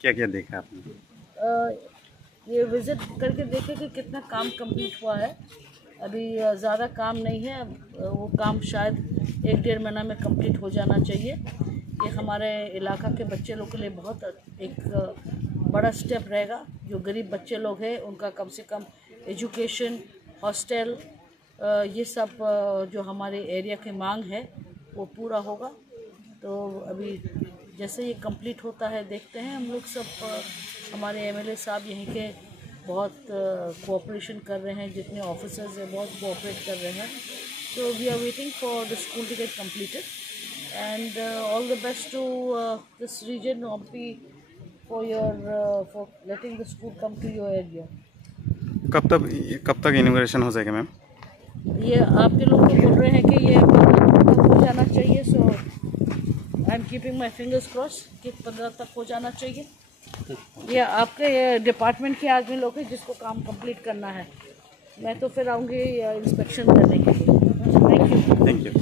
क्या क्या देखा आपने? ये विज़िट करके देखे कि कितना काम कंप्लीट हुआ है। अभी ज़्यादा काम नहीं है, वो काम शायद 1-1.5 महीना में कंप्लीट हो जाना चाहिए। ये हमारे इलाका के बच्चे लोग के लिए बहुत एक बड़ा स्टेप रहेगा। जो गरीब बच्चे लोग हैं उनका कम से कम एजुकेशन, हॉस्टल, ये सब जो हमारे एरिया की मांग है वो पूरा होगा। तो अभी जैसे ये कंप्लीट होता है देखते हैं। हम लोग सब हमारे एमएलए साहब यहीं के बहुत कोऑपरेशन कर रहे हैं, जितने ऑफिसर्स हैं बहुत कोऑपरेट कर रहे हैं। So we are waiting for the school to get completed and all the best to this region OMP for letting the school come to your area. कब तक इनॉग्रेशन हो जाएगा मैम? ये आपके लोग तो बोल रहे हैं कि ये 15 तक हो जाना चाहिए। So I am keeping my fingers cross कि 15 तक हो जाना चाहिए। ये आपके डिपार्टमेंट के आदमी लोग हैं जिसको काम कंप्लीट करना है। मैं तो फिर आऊँगी इंस्पेक्शन करने के लिए। Thank you.